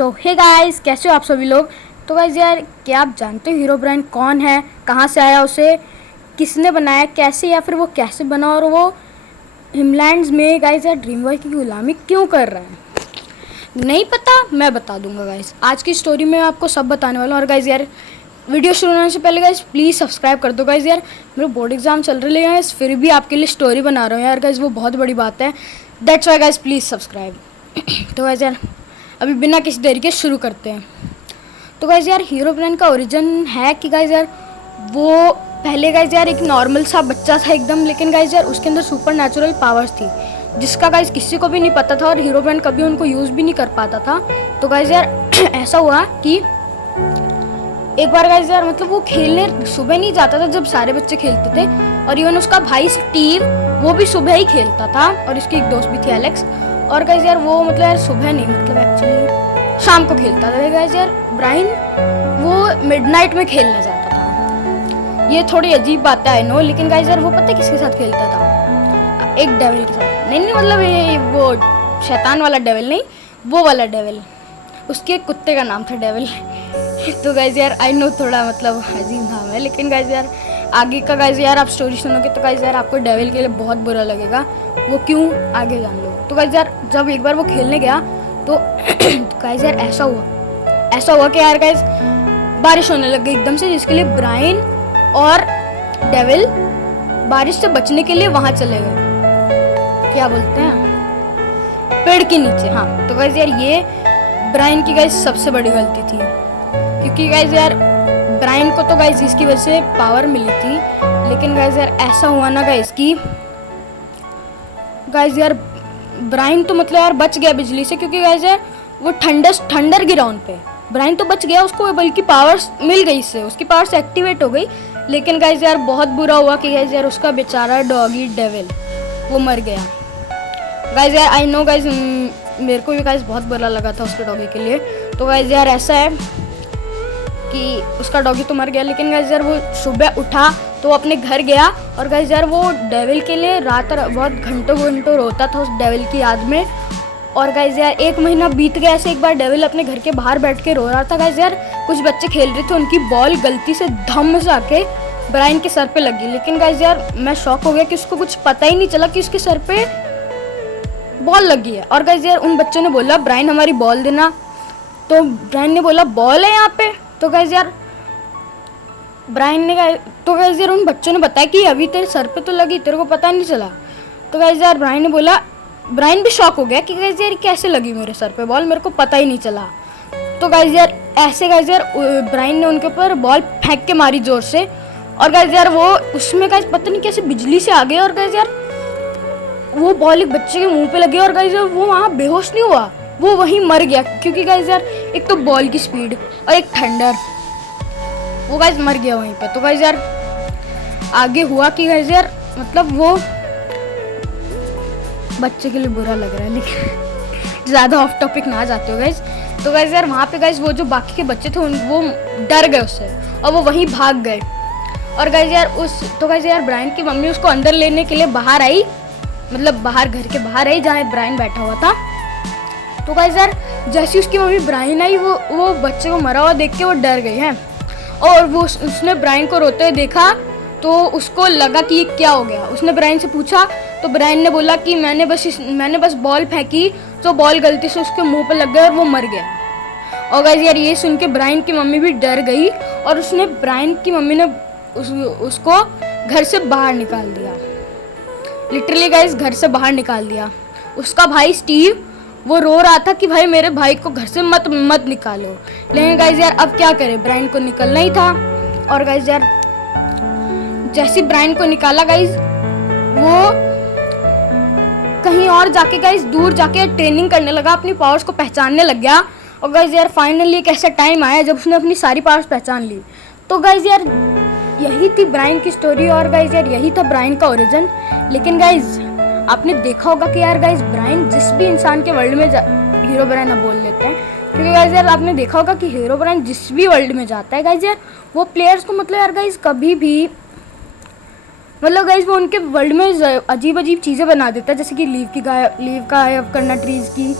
सो hey guys, कैसे हो आप सभी लोग। तो गाइस यार, क्या आप जानते हो हीरो ब्रांड कौन है, कहाँ से आया, उसे किसने बनाया, कैसे, या फिर वो कैसे बना, और वो हिमलैंड्स में गाइस यार ड्रीम बॉय की गुलामी क्यों कर रहा है। नहीं पता, मैं बता दूंगा गाइस। आज की स्टोरी में आपको सब बताने वाला हूँ। और गाइस यार, वीडियो शुरू होने से पहले गाइस प्लीज़ सब्सक्राइब कर दो गाइस। यार मेरे बोर्ड एग्जाम चल रहे हैं गाइस, फिर भी आपके लिए स्टोरी बना रहा हूँ यार गाइस, वो बहुत बड़ी बात है। That's why guys, please subscribe. तो गाइस यार, अभी बिना किसी देरी के शुरू करते हैं। तो गाइस यार, हीरो ब्रांड का ओरिजिन है कि गाइस यार, वो पहले गाइस यार एक नॉर्मल सा बच्चा था एकदम, लेकिन गाइस यार उसके अंदर सुपर नेचुरल पावर्स थी जिसका गाइस किसी को भी नहीं पता था, और हीरो ब्रांड कभी उनको यूज़ भी नहीं कर पाता था। तो गाइस यार ऐसा हुआ कि एक बार गाइस यार, मतलब वो खेलने सुबह नहीं जाता था जब सारे बच्चे खेलते थे, और इवन उसका भाई स्टीव वो भी सुबह ही खेलता था, और उसकी एक दोस्त भी थी एलेक्स। और गाइस यार वो मतलब यार सुबह नहीं, मतलब एक्चुअली शाम को खेलता था गाइस यार। ब्राइन वो मिडनाइट में खेलने जाता था। ये थोड़ी अजीब बात है आई नो, लेकिन गाइस यार वो पता है किसके साथ खेलता था? एक डेविल के साथ। नहीं मतलब ये वो शैतान वाला डेविल नहीं, वो वाला डेविल। उसके कुत्ते का नाम था डेविल। तो गाइस यार आई नो थोड़ा मतलब अजीब नाम है, लेकिन गाइस यार आगे का गाइस यार आप स्टोरी सुनोगे तो गाइस यार आपको डेविल के लिए बहुत बुरा लगेगा। वो क्यों, आगे जान लो। तो गाइस यार जब एक बार वो खेलने गया तो गाइस यार ऐसा हुआ कि यार गाइस बारिश होने लग गई एकदम से, जिसके लिए ब्राइन और डेविल बारिश से बचने के लिए वहां चले गए। क्या बोलते हैं, पेड़ के नीचे। हाँ, तो गाइस यार ये ब्राइन की गाइस सबसे बड़ी गलती थी, क्योंकि गाइस यार ब्राइन को तो गाइस इसकी वजह से पावर मिली थी, लेकिन गाइस यार ऐसा हुआ ना गाइस कि गाइस यार ब्राइन तो मतलब यार बच गया बिजली से, क्योंकि गाइस यार वो ठंडर गिरा उन पे। ब्राइन तो बच गया, उसको बल्कि पावर्स मिल गई, इससे उसकी पावर्स एक्टिवेट हो गई। लेकिन गाइस यार बहुत बुरा हुआ कि गाइस यार उसका बेचारा डॉगी डेविल वो मर गया। गाइस यार आई नो गाइस, मेरे को भी गाइस बहुत बुरा लगा था उसके डॉगी के लिए। तो गाइस यार ऐसा है कि उसका डॉगी तो मर गया, लेकिन गाइस यार वो सुबह उठा तो वो अपने घर गया, और गाइस यार वो डेविल के लिए रात बहुत घंटों रोता था उस डेविल की याद में। और गाइस यार 1 महीना बीत गया ऐसे। एक बार डेविल अपने घर के बाहर बैठ के रो रहा था गाइस यार, कुछ बच्चे खेल रहे थे, उनकी बॉल गलती से धम से आके ब्राइन के सर पे लगी। लेकिन गाइस यार मैं शॉक हो गया कि उसको कुछ पता ही नहीं चला कि उसके सर पे बॉल लगी है। और गाइस यार उन बच्चों ने बोला ब्राइन हमारी बॉल देना, तो ब्राइन ने बोला बॉल है यहाँ पे। तो गाइस यार गाइस यार उन बच्चों ने बताया कि अभी तेरे सर पे तो लगी, तेरे को पता नहीं चला। तो गाइस यार ब्राइन ने बोला, ब्राइन भी शॉक हो गया कि गाइस यार कैसे लगी मेरे सर पे बॉल, मेरे को पता ही नहीं चला। तो गाइस यार ऐसे गाइस यार ब्राइन ने उनके ऊपर बॉल फेंक के मारी जोर से, और गाइस यार वो उसमें गाइस पता नहीं कैसे बिजली से आ गए, और गाइस यार वो बॉल एक बच्चे के मुंह पे लगी, और गाइस यार वो वहाँ बेहोश नहीं हुआ, वो वहीं मर गया। क्योंकि गाइस यार एक तो बॉल की स्पीड और एक ठंडर, वो गाइस मर गया वहीं पे। तो गाइस यार आगे हुआ कि गाइस यार मतलब वो बच्चे के लिए बुरा लग रहा है, लेकिन ज़्यादा ऑफ टॉपिक ना जाते हो गाइस। तो गाइस यार वहाँ पे गाइस वो जो बाकी के बच्चे थे वो डर गए उससे, और वो वहीं भाग गए। और गाइस यार तो गाइस यार ब्राइन की मम्मी उसको अंदर लेने के लिए बाहर आई, मतलब बाहर घर के बाहर आई जहाँ ब्राइन बैठा हुआ था। तो गाइस यार जैसे उसकी मम्मी ब्राइन आई, वो बच्चे को मरा हुआ देख के वो डर गई है, और वो उसने ब्राइन को रोते हुए देखा, तो उसको लगा कि ये क्या हो गया। उसने ब्राइन से पूछा, तो ब्राइन ने बोला कि मैंने बस बॉल फेंकी, तो बॉल गलती से उसके मुंह पे लग गया और वो मर गया। और गाइस यार ये सुन के ब्राइन की मम्मी भी डर गई, और ब्राइन की मम्मी ने उसको घर से बाहर निकाल दिया, लिटरली गाइस घर से बाहर निकाल दिया। उसका भाई स्टीव वो रो रहा था कि भाई मेरे भाई को घर से मत निकालो, लेकिन गाइस यार अब क्या करे, ब्राइन को निकलना ही था। और गाइस यार जैसे ब्राइन को निकाला गाइस, वो कहीं और जाके गाइस दूर जाके ट्रेनिंग करने लगा, अपनी पावर्स को पहचानने लग गया। और गाइस यार फाइनली एक ऐसा टाइम आया जब उसने अपनी सारी पावर्स पहचान ली। तो गाइस यार यही थी ब्राइन की स्टोरी, और गाइस यार यही था ब्राइन का ओरिजिन। लेकिन गाइस आपने देखा होगा कि यार गाइस ब्राइन जिस भी इंसान के वर्ल्ड में हीरो ब्राइन अब बोल लेते हैं, क्योंकि गाइस यार आपने देखा होगा कि हीरो ब्राइन जिस भी वर्ल्ड में जाता है गाइस यार वो प्लेयर्स को मतलब यार गाइस कभी भी मतलब गाइस वो उनके वर्ल्ड में अजीब चीज़ें बना देता है, जैसे कि लीव गायब करना ट्रीज की,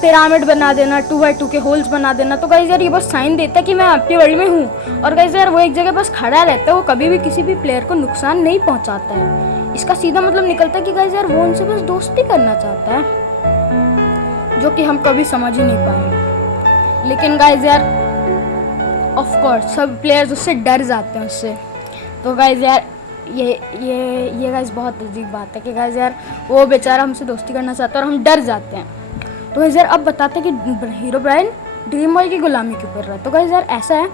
पिरामिड बना देना, 2x2 के होल्स बना देना। तो गाइस यार ये बस साइन देता है कि मैं आपके वर्ल्ड में हूँ। और गाइस यार वो एक जगह बस खड़ा रहता है, वो कभी भी किसी भी प्लेयर को नुकसान नहीं पहुँचाता है। इसका सीधा मतलब निकलता है कि गाइस यार वो उनसे बस दोस्ती करना चाहता है, जो कि हम कभी समझ ही नहीं पाए। लेकिन गाइस यार ऑफ कोर्स सब प्लेयर्स उससे डर जाते हैं उससे। तो गाइस यार ये गाइस बहुत अजीब बात है कि गाइस यार वो बेचारा हमसे दोस्ती करना चाहता है और हम डर जाते हैं। तो गाइस यार अब बताते हैं कि हीरोब्राइन ड्रीम बॉय की गुलामी क्यों कर रहा है। तो गाइस यार ऐसा है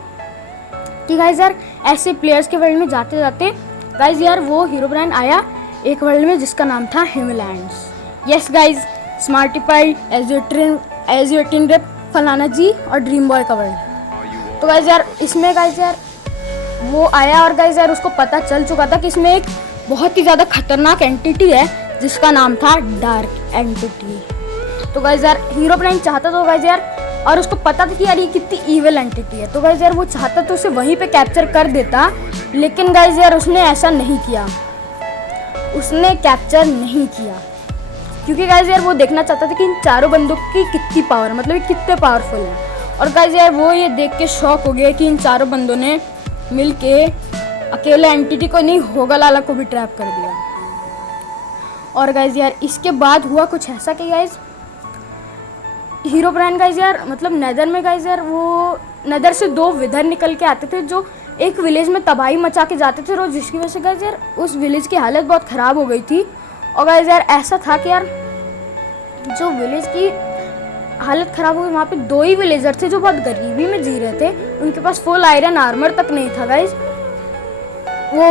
कि गाइस यार ऐसे प्लेयर्स के वर्ल्ड में जाते जाते गाइस यार वो हीरोब्राइन आया एक वर्ल्ड में जिसका नाम था हिमलैंड्स। यस गाइस, स्मार्टिफाइड, एज़ुएटिन रेप, फलाना जी और ड्रीम बॉय का वर्ल्ड। तो गाइस यार इसमें गाइस यार वो आया और गाइस यार उसको पता चल चुका था कि इसमें एक बहुत ही ज़्यादा खतरनाक एंटिटी है जिसका नाम था डार्क एंटिटी। तो गाइस यार हीरोब्राइन चाहता तो गाइस यार, और उसको पता था कि यार ये कितनी ईविल एंटिटी है। तो गाइस यार वो चाहता तो उसे वहीं पे कैप्चर कर देता, लेकिन गाइस यार उसने ऐसा नहीं किया, उसने कैप्चर नहीं किया क्योंकि गाइस यार वो देखना चाहता था कि इन चारों बंदों की कितनी पावर है, मतलब ये कितने पावरफुल हैं। और गाइस यार वो ये देख के शॉक हो गया कि इन चारों बंदों ने मिलके अकेले एंटिटी को नहीं, होगलाला को भी ट्रैप कर दिया। और गाइस यार इसके बाद हुआ कुछ ऐसा कि गाइस हीरोब्राइन गाइस यार मतलब नेदर में गाइस यार वो नेदर से 2 विदर निकल के आते थे जो एक विलेज में तबाही मचा के जाते थे रोज, जिसकी वजह से गाइस यार उस विलेज की हालत बहुत ख़राब हो गई थी। और गाइस यार ऐसा था कि यार जो विलेज की हालत ख़राब हो गई, वहाँ पे 2 ही विलेजर थे जो बहुत गरीबी में जी रहे थे, उनके पास फुल आयरन आर्मर तक नहीं था गाइस वो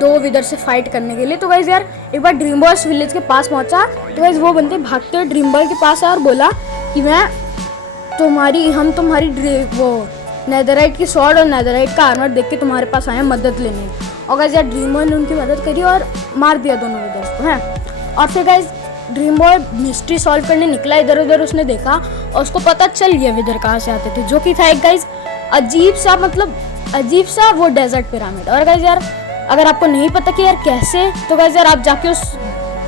2 विदर से फाइट करने के लिए। तो गाइस यार एक बार ड्रीम बॉय विलेज के पास पहुंचा तो गाइस वो बंदे भागते हुए ड्रीम बॉय के पास आया और बोला कि हम तुम्हारी वो नेदरराइट की स्वॉर्ड और नेदरराइट का आर्मर देख के तुम्हारे पास आए मदद लेने। और गाइस यार ड्रीम बॉय ने उनकी मदद करी और मार दिया दोनों विदर्स को हैं। और फिर guys dream boy mystery solve करने निकला, इधर उधर उसने देखा और उसको पता चल गया विदर कहाँ से आते थे, जो कि था एक गाइस अजीब सा वो डेजर्ट पिरामिड। और गाइस यार अगर आपको नहीं पता कि यार कैसे, तो गाइस यार आप जाके उस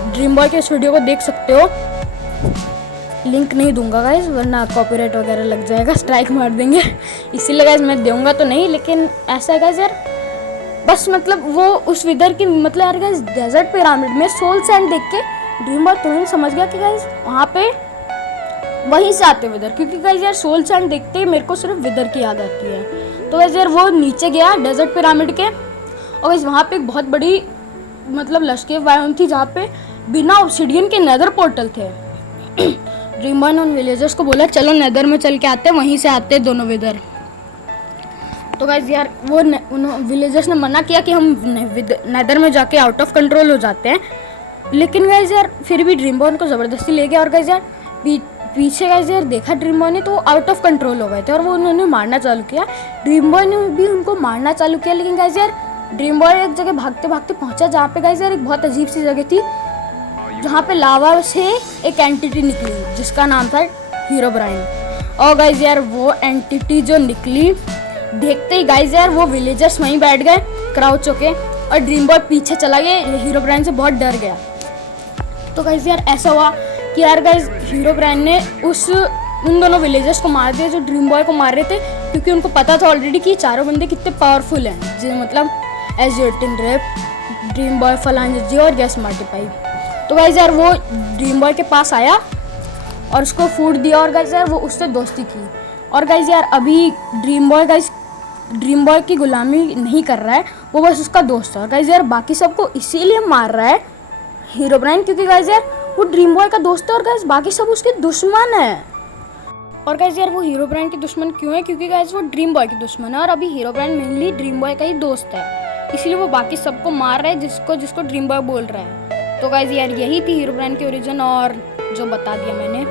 ड्रीम बॉय के उस वीडियो को देख सकते हो, लिंक नहीं दूंगा गाइस वरना कॉपीराइट वगैरह लग जाएगा, स्ट्राइक मार देंगे, इसीलिए गाइस मैं दूंगा तो नहीं। लेकिन ऐसा है गाइस यार बस मतलब वो उस विदर की मतलब यार गाइस डेजर्ट पिरामिड में सोल सैंड देख के ड्रीम बॉय तुरंत समझ गया कि गाइस वहाँ पे वहीं से आते विदर, क्योंकि गाइस यार सोल सैंड देखते ही मेरे को सिर्फ विदर की याद आती है। तो गाइस यार वो नीचे गया डेजर्ट पिरामिड के और गाइस वहाँ पे एक बहुत बड़ी मतलब लश केव बायोम थी जहाँ पे बिना ऑब्सिडियन के नेदर पोर्टल थे। ड्रीम बॉय ने उन विलेजर्स को बोला चलो नेदर में चल के आते, वहीं से आते दोनों विदर। तो गाइस यार वो विलेजर्स ने मना किया कि हम नेदर में जाके आउट ऑफ कंट्रोल हो जाते हैं, लेकिन गाइस यार फिर भी ड्रीम बॉय उनको ज़बरदस्ती ले गया। और गाइस यार पीछे गाइस यार देखा ड्रीम बॉय ने तो आउट ऑफ कंट्रोल हो गए थे और वो उन्होंने मारना चालू किया। ड्रीम बॉय ने भी उनको मारना चालू किया, लेकिन गाइस यार ड्रीम बॉय एक जगह भागते भागते पहुंचा जहाँ पे गाइस यार एक बहुत अजीब सी जगह थी, जहाँ पे लावा से एक एंटिटी निकली जिसका नाम था हीरोब्राइन। और गाइस यार वो एंटिटी जो निकली देखते ही गाइस यार वो विलेजर्स वहीं बैठ गए क्राउच होके और ड्रीम बॉय पीछे चला गया, हीरोब्राइन से बहुत डर गया। तो गाइस यार ऐसा हुआ कि यार गाइस हीरोब्राइन ने उन दोनों विलेजर्स को मार दिया जो ड्रीम बॉय को मार रहे थे, क्योंकि उनको पता था ऑलरेडी कि चारों बंदे कितने पावरफुल हैं, जो मतलब एज़ुएटिन रेप, ड्रीम बॉय, फलाना जी और गैस मार्टिफाई। तो गाइस यार वो ड्रीम बॉय के पास आया और उसको फूड दिया और गाइस यार वो उससे दोस्ती की। और गाइस यार अभी ड्रीम बॉय की गुलामी नहीं कर रहा है, वो बस उसका दोस्त है। और गाइस यार बाकी सबको इसीलिए मार रहा है हीरोब्राइन, क्योंकि गाइस यार वो ड्रीम बॉय का दोस्त है और गाइस बाकी सब उसके दुश्मन है। और गाइस यार वो हीरोब्राइन के दुश्मन क्यों है, क्योंकि गाइस वो ड्रीम बॉय के दुश्मन है और अभी हीरोब्राइन मेनली ड्रीम बॉय का ही दोस्त है, इसलिए वो बाकी सबको मार रहा है जिसको ड्रीम बॉय बोल रहा है। तो गाइस यार यही थी हीरोब्राइन की ओरिजिन, और जो बता दिया मैंने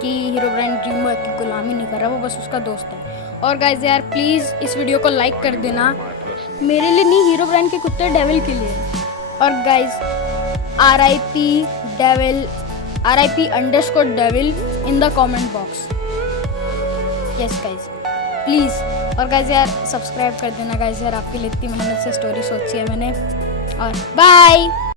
कि हीरोब्राइन ड्रीम बॉय की गुलामी नहीं कर रहा, वो बस उसका दोस्त है। और गाइस यार प्लीज़ इस वीडियो को लाइक कर देना, मेरे लिए नहीं, हीरोब्राइन के कुत्ते डेविल के लिए। और guys RIP_devil in the comment box. Yes guys, please. और गाइस यार सब्सक्राइब कर देना गाइस यार, आपके लिए इतनी मेहनत से स्टोरी सोची है मैंने। और बाय।